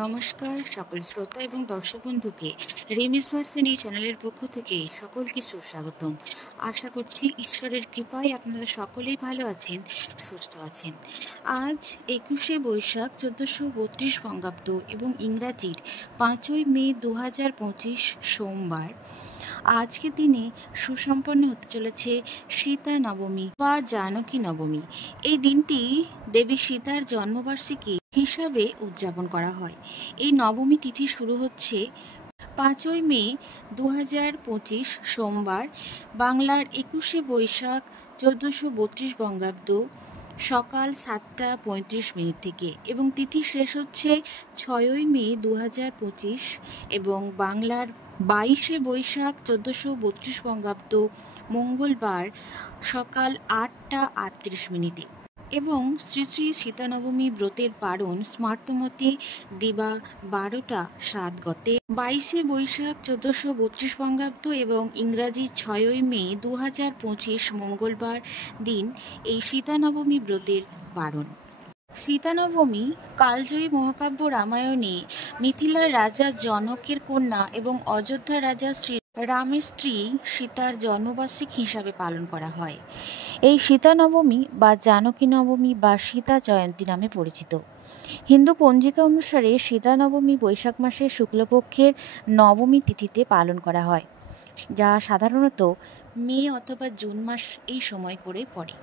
নমস্কার সকল শ্রোতা এবং দর্শক বন্ধুকে রেমিস ভার্সিনি চ্যানেলের পক্ষ থেকে সকলকে সুস্বাগতম। আশা করছি ঈশ্বরের কৃপায় আপনারা সকলেই ভালো আছেন, সুস্থ আছেন। আজ 21শে বৈশাখ 1432 বঙ্গাব্দ এবং ইংরাজির 5ই মে 2025 সোমবার। আজকের দিনে সুসম্পন্ন হতে চলেছে সীতা নবমী বা জানকী নবমী। এই দিনটি দেবী সীতার জন্মবার্ষিকী হিসাবে উদযাপন করা হয়। এই নবমী তিথি শুরু হচ্ছে 5ই মে 2025 সোমবার, বাংলার 21শে বৈশাখ 1432 বঙ্গাব্দ সকাল 7:35 থেকে এবং তিথি শেষ হচ্ছে 6ই মে 2025 এবং বাংলার 22শে বৈশাখ 1432 বঙ্গাব্দ মঙ্গলবার সকাল 8:38 এবং শ্রী শ্রী সীতানবমী ব্রতের পারণ স্মার্তমতে দিবা 12:07 গতে 22শে বৈশাখ 1432 বঙ্গাব্দ এবং ইংরাজি 6ই মে 2025 মঙ্গলবার দিন এই সীতানবমী ব্রতের পারণ। সীতানবমী কালজয়ী মহাকাব্য রামায়ণে মিথিলার রাজা জনকের কন্যা এবং অযোধ্যার রাজা শ্রী রামের স্ত্রী সীতার জন্মবার্ষিকী হিসাবে পালন করা হয়। এই সীতানবমী বা জানকী নবমী বা সীতা জয়ন্তী নামে পরিচিত। হিন্দু পঞ্জিকা অনুসারে সীতানবমী বৈশাখ মাসের শুক্লপক্ষের নবমী তিথিতে পালন করা হয়, যা সাধারণত মে অথবা জুন মাস এই সময় করে পড়ে।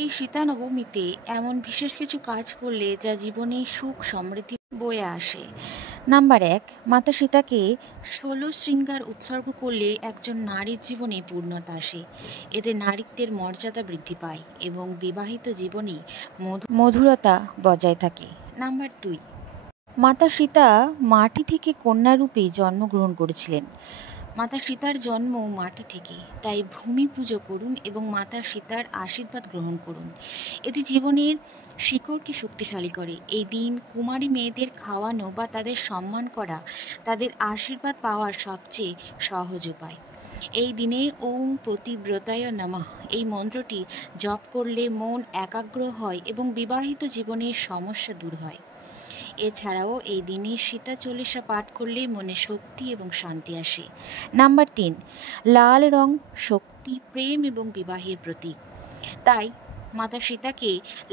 এই সীতা নবমীতে এমন বিশেষ কিছু কাজ করলে যা জীবনে সুখ সমৃদ্ধি বয়ে আসে। নাম্বার 1, মাতা সীতাকে 16 শৃঙ্গার উৎসর্গ করলে একজন নারীর জীবনে পূর্ণতা আসে। এতে নারীত্বের মর্যাদা বৃদ্ধি পায় এবং বিবাহিত জীবনে মধুরতা বজায় থাকে। নাম্বার 2, মাতা সীতা মাটি থেকে কন্যারূপে জন্মগ্রহণ করেছিলেন। মাতা সীতার জন্ম মাটি থেকে, তাই ভূমি পুজো করুন এবং মাতা সীতার আশীর্বাদ গ্রহণ করুন। এটি জীবনের শিকড়কে শক্তিশালী করে। এই দিন কুমারী মেয়েদের খাওয়ানো বা তাদের সম্মান করা তাদের আশীর্বাদ পাওয়ার সবচেয়ে সহজ উপায়। এই দিনে ওম পতিব্রতায় নমঃ এই মন্ত্রটি জপ করলে মন একাগ্র হয় এবং বিবাহিত জীবনের সমস্যা দূর হয়। এছাড়াও এই দিনে সীতা চল্লিশা পাঠ করলে মনে শক্তি এবং শান্তি আসে। নাম্বার 3, লাল রং শক্তি, প্রেম এবং বিবাহের প্রতীক। তাই মাতা সীতাকে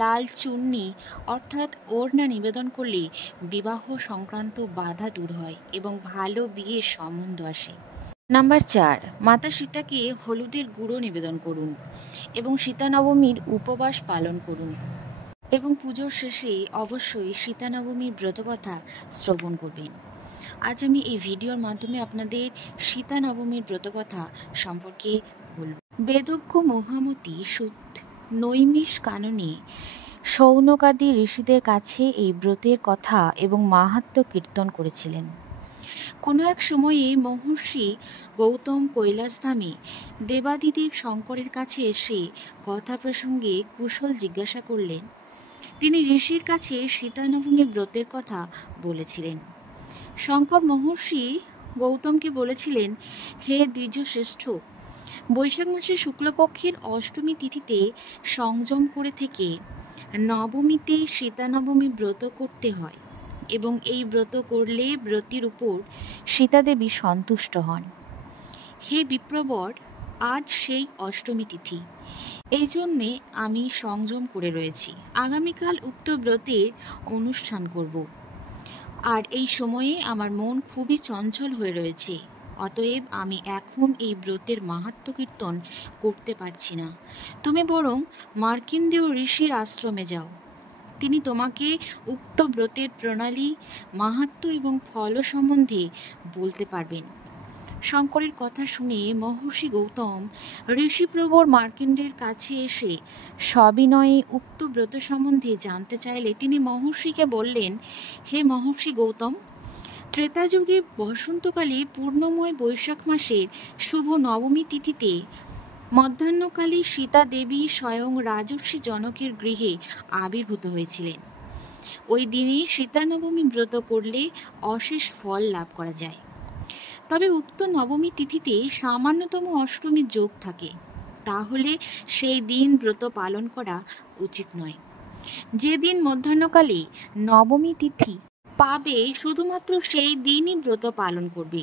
লাল চূর্ণি অর্থাৎ ওড়না নিবেদন করলে বিবাহ সংক্রান্ত বাধা দূর হয় এবং ভালো বিয়ের সম্বন্ধ আসে। নাম্বার 4, মাতা সীতাকে হলুদের গুঁড়ো নিবেদন করুন এবং সীতা নবমীর উপবাস পালন করুন এবং পুজোর শেষে অবশ্যই সীতানবমীর ব্রতকথা শ্রবণ করবেন। আজ আমি এই ভিডিওর মাধ্যমে আপনাদের সীতানবমীর ব্রতকথা সম্পর্কে বলব। বেদজ্ঞ মহামতি সুত নৈমিষ কাননে শৌনকাদি ঋষিদের কাছে এই ব্রতের কথা এবং মাহাত্ম্য কীর্তন করেছিলেন। কোনো এক সময়ে মহর্ষি গৌতম কৈলাসধামে দেবাদিদেব শঙ্করের কাছে এসে কথা প্রসঙ্গে কুশল জিজ্ঞাসা করলেন। তিনি ঋষির কাছে সীতানবমী ব্রতের কথা বলেছিলেন। শঙ্কর মহর্ষি গৌতমকে বলেছিলেন, হে দ্বিজশ্রেষ্ঠ, বৈশাখ মাসের শুক্লপক্ষের অষ্টমী তিথিতে সংযম করে থেকে নবমীতে সীতানবমী ব্রত করতে হয় এবং এই ব্রত করলে ব্রতের উপর সীতাদেবী সন্তুষ্ট হন। হে বিপ্রবর, আজ সেই অষ্টমী তিথি, এই জন্যে আমি সংযম করে রয়েছি। আগামীকাল উক্ত ব্রতের অনুষ্ঠান করব, আর এই সময়ে আমার মন খুবই চঞ্চল হয়ে রয়েছে। অতএব আমি এখন এই ব্রতের মাহাত্ম্য কীর্তন করতে পারছি না। তুমি বরং মার্কণ্ডেয় ঋষির আশ্রমে যাও, তিনি তোমাকে উক্ত ব্রতের প্রণালী, মাহাত্ম্য এবং ফল সম্বন্ধে বলতে পারবেন। শঙ্করের কথা শুনে মহর্ষি গৌতম ঋষিপ্রবর মার্কণ্ডের কাছে এসে সবিনয়ে উক্ত ব্রত সম্বন্ধে জানতে চাইলে তিনি মহর্ষিকে বললেন, হে মহর্ষি গৌতম, ত্রেতাযুগে বসন্তকালে পূর্ণময় বৈশাখ মাসের শুভ নবমী তিথিতে মধ্যাহ্নকালে সীতা দেবী স্বয়ং রাজর্ষি জনকের গৃহে আবির্ভূত হয়েছিলেন। ওই দিনে সীতানবমী ব্রত করলে অশেষ ফল লাভ করা যায়। তবে উক্ত নবমী তিথিতে সামান্যতম অষ্টমী যোগ থাকে, তাহলে সেই দিন ব্রত পালন করা উচিত নয়। যে দিন মধ্যাহ্নকালে নবমী তিথি পাবে শুধুমাত্র সেই দিনই ব্রত পালন করবে।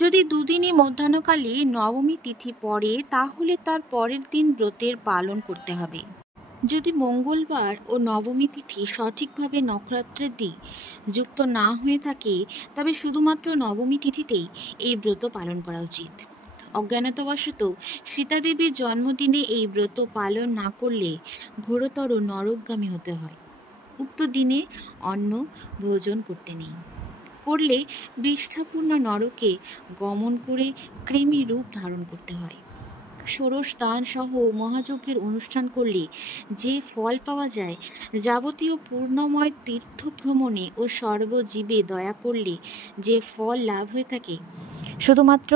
যদি দুদিনই মধ্যাহ্নকালে নবমী তিথি পড়ে তাহলে তার পরের দিন ব্রতের পালন করতে হবে। যদি মঙ্গলবার ও নবমী তিথি সঠিকভাবে নক্ষত্রের দিক যুক্ত না হয়ে থাকে তবে শুধুমাত্র নবমী তিথিতেই এই ব্রত পালন করা উচিত। অজ্ঞানতাবশত সীতাদেবীর জন্মদিনে এই ব্রত পালন না করলে ঘোরতর নরকগামী হতে হয়। উক্ত দিনে অন্ন ভোজন করতে নেই, করলে বিষ্ঠাপূর্ণ নরকে গমন করে কৃমি রূপ ধারণ করতে হয়। ষোড়শ দান সহ মহাযজ্ঞের অনুষ্ঠান করলে যে ফল পাওয়া যায়, যাবতীয় পূর্ণময় তীর্থ ভ্রমণে ও সর্বজীবে দয়া করলে যে ফল লাভ হয়ে থাকে, শুধুমাত্র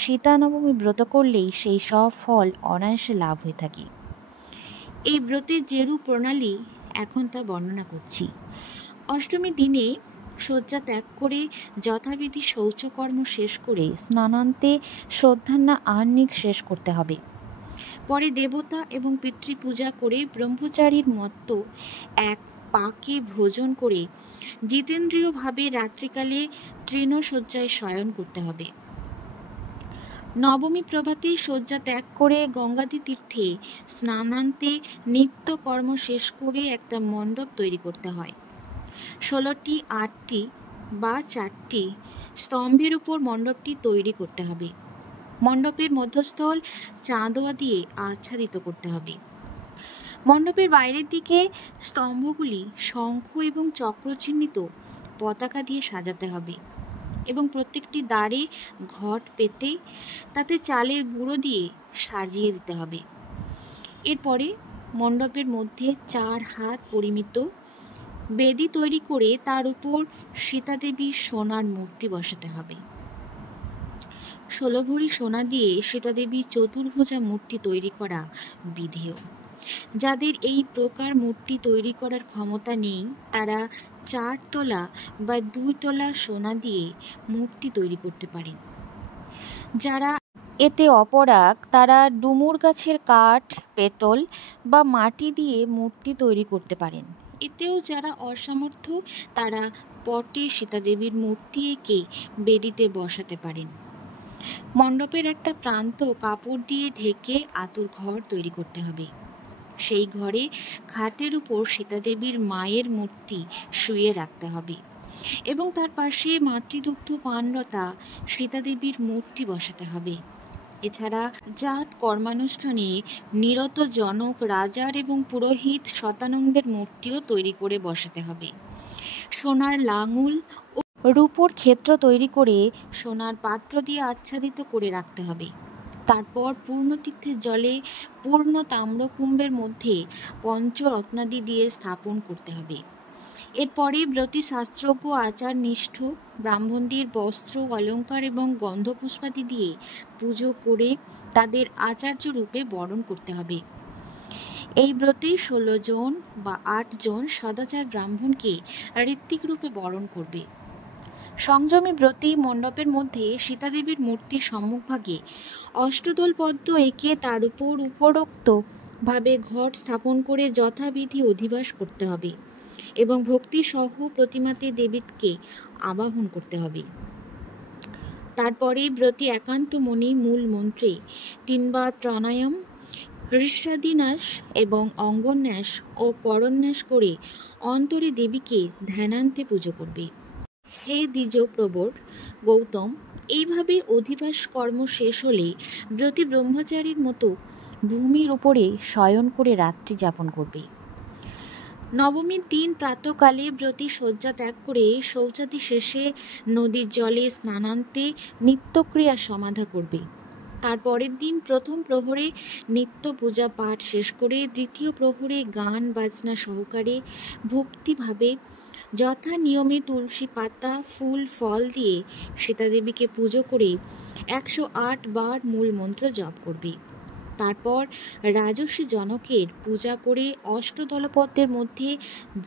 সীতা নবমী ব্রত করলেই সেই সব ফল অনায়াসে লাভ হয়ে থাকে। এই ব্রতের যেরূপ প্রণালী এখন তা বর্ণনা করছি। অষ্টমী দিনে শয্যা ত্যাগ করে যথাবিধি শৌচকর্ম শেষ করে স্নানান্তে শ্রদ্ধান্না আহ্নিক শেষ করতে হবে। পরে দেবতা এবং পিতৃপূজা করে ব্রহ্মচারীর মতো এক পাকে ভোজন করে জিতেন্দ্রীয়ভাবে রাত্রিকালে তৃণশয্যায় শয়ন করতে হবে। নবমী প্রভাতে শয্যা ত্যাগ করে গঙ্গাদি তীর্থে স্নানান্তে নিত্য কর্ম শেষ করে একটা মণ্ডপ তৈরি করতে হয়। 16টি 8টি বা 4টি স্তম্ভের উপর মণ্ডপটি তৈরি করতে হবে। মণ্ডপের মধ্যস্থল চাঁদোয়া দিয়ে আচ্ছাদিত করতে হবে। মণ্ডপের বাইরের দিকে স্তম্ভগুলি শঙ্খ এবং চক্র চিহ্নিত পতাকা দিয়ে সাজাতে হবে এবং প্রত্যেকটি দ্বারে ঘট পেতে তাতে চালের গুঁড়ো দিয়ে সাজিয়ে দিতে হবে। এরপরে মণ্ডপের মধ্যে 4 হাত পরিমিত বেদি তৈরি করে তার উপর সীতাদেবীর সোনার মূর্তি বসাতে হবে। 16 ভরি সোনা দিয়ে সীতাদেবীর চতুর্ভুজা মূর্তি তৈরি করা বিধেয়। যাদের এই প্রকার মূর্তি তৈরি করার ক্ষমতা নেই তারা 4 তোলা বা 2 তোলা সোনা দিয়ে মূর্তি তৈরি করতে পারেন। যারা এতে অপরাগ তারা ডুমুর গাছের কাঠ, পেতল বা মাটি দিয়ে মূর্তি তৈরি করতে পারেন। এতেও যারা অসমর্থ তারা পটে সীতাদেবীর মূর্তি এঁকে বেদিতে বসাতে পারেন। মণ্ডপের একটা প্রান্ত কাপড় দিয়ে ঢেকে আতুর ঘর তৈরি করতে হবে। সেই ঘরে খাটের উপর সীতাদেবীর মায়ের মূর্তি শুইয়ে রাখতে হবে এবং তার পাশে মাতৃদুগ্ধ পানলতা সীতাদেবীর মূর্তি বসাতে হবে। এছাড়া জাত কর্মানুষ্ঠানে নিরত জনক, রাজার এবং পুরোহিত শতানন্দের মূর্তিও তৈরি করে বসাতে হবে। সোনার লাঙল ও রূপোর ক্ষেত্র তৈরি করে সোনার পাত্র দিয়ে আচ্ছাদিত করে রাখতে হবে। তারপর পূর্ণতীর্থের জলে পূর্ণ তাম্রকুম্ভের মধ্যে পঞ্চরত্নাদি দিয়ে স্থাপন করতে হবে। এরপরে ব্রতী শাস্ত্রজ্ঞ আচারনিষ্ঠ ব্রাহ্মণদের বস্ত্র, অলঙ্কার এবং গন্ধপুষ্পাদি দিয়ে পুজো করে তাদের আচার্য রূপে বরণ করতে হবে। এই ব্রতে 16 জন বা 8 জন সদাচার ব্রাহ্মণকে ঋত্বিক রূপে বরণ করবে। সংযমী ব্রতী মণ্ডপের মধ্যে সীতাদেবীর মূর্তির সম্মুখভাগে অষ্টদল পদ্ম এঁকে তার উপর উপরোক্ত ভাবে ঘট স্থাপন করে যথাবিধি অধিবাস করতে হবে এবং ভক্তি সহ প্রতিমাতে দেবীকে আবাহন করতে হবে। তারপরে ব্রতী একান্ত মনে মূল মন্ত্রে 3 বার প্রাণায়াম, হৃষ্যাদিন্যাস এবং অঙ্গন্যাস ও করন্যাস করে অন্তরে দেবীকে ধ্যানান্তে পুজো করবে। হে দ্বিজ প্রবর গৌতম, এইভাবে অধিবাস কর্ম শেষ হলে ব্রতী ব্রহ্মচারীর মতো ভূমির উপরে শয়ন করে রাত্রি যাপন করবে। নবমীর দিন প্রাতকালে ব্রতী শয্যা ত্যাগ করে শৌচাদি শেষে নদীর জলে স্নানান্তে নিত্যক্রিয়া সমাধা করবে। তার পরের দিন প্রথম প্রহরে নিত্য পূজা পাঠ শেষ করে দ্বিতীয় প্রহরে গান বাজনা সহকারে ভক্তিভাবে যথা নিয়মে তুলসী পাতা, ফুল, ফল দিয়ে সীতাদেবীকে পুজো করে 108 বার মূল মন্ত্র জপ করবে। তারপর রাজর্ষি জনকের পূজা করে অষ্টদলপদ্মের মধ্যে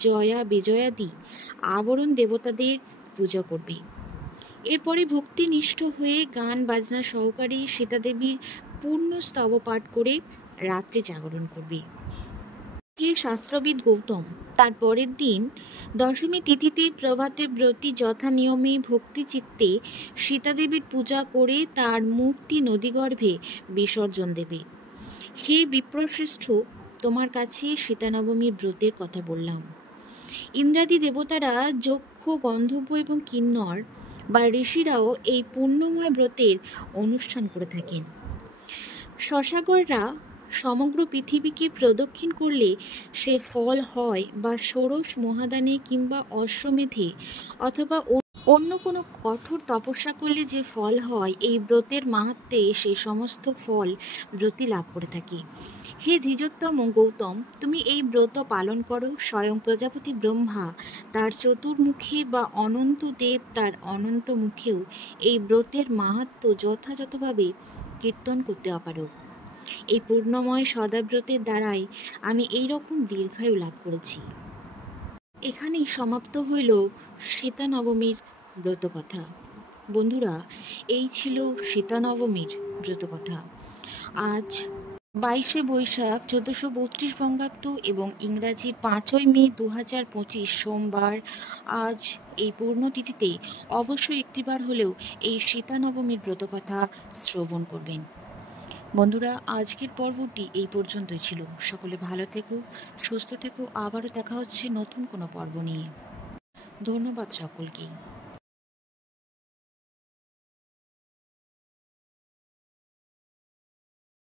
জয়া বিজয়াদি আবরণ দেবতাদের পূজা করবে। এরপরে ভক্তিনিষ্ঠ হয়ে গান বাজনা সহকারে সীতাদেবীর পূর্ণ স্তব পাঠ করে রাত্রি জাগরণ করবে। কে শাস্ত্রবিদ গৌতম তার পরের দিন দশমী তিথিতে প্রভাতে ব্রতী যথা নিয়মে ভক্তিচিত্তে সীতাদেবীর পূজা করে তার মূর্তি নদীগর্ভে বিসর্জন দেবে। হে বিপ্রশ্রেষ্ঠ, তোমার কাছে সীতানবমীর ব্রতের কথা বললাম। ইন্দ্রাদি দেবতারা, যক্ষ, গন্ধর্ব এবং কিন্নর বা ঋষিরাও এই পুণ্যময় ব্রতের অনুষ্ঠান করে থাকেন। শশাগররা সমগ্র পৃথিবীকে প্রদক্ষিণ করলে সে ফল হয় বা ষোড়শ মহাদানে কিংবা অশ্বমেধে অথবা অন্য কোনো কঠোর তপস্যা করলে যে ফল হয়, এই ব্রতের মাহাত্ম্যে সেই সমস্ত ফল ব্রতী লাভ করে থাকে। হে দ্বিজোত্তম গৌতম, তুমি এই ব্রত পালন করো। স্বয়ং প্রজাপতি ব্রহ্মা তার চতুর্মুখে বা অনন্ত দেব তার অনন্ত মুখেও এই ব্রতের মাহাত্ম্য যথাযথভাবে কীর্তন করতে অপারগ। এই পূর্ণময় সদাব্রতের দ্বারাই আমি এই রকম দীর্ঘায়ু লাভ করেছি। এখানেই সমাপ্ত হইল সীতানবমীর ব্রতকথা। বন্ধুরা, এই ছিল সীতানবমীর ব্রতকথা। আজ 22শে বৈশাখ 1432 বঙ্গাব্দ এবং ইংরাজির 5ই মে 2025 সোমবার। আজ এই পূর্ণতিথিতে অবশ্যই একটিবার হলেও এই সীতানবমীর ব্রতকথা শ্রবণ করবেন। বন্ধুরা, আজকের পর্বটি এই পর্যন্তই ছিল। সকলে ভালো থেকো, সুস্থ থেকো। আবারও দেখা হচ্ছে নতুন কোনো পর্ব নিয়ে। ধন্যবাদ সকলকেই।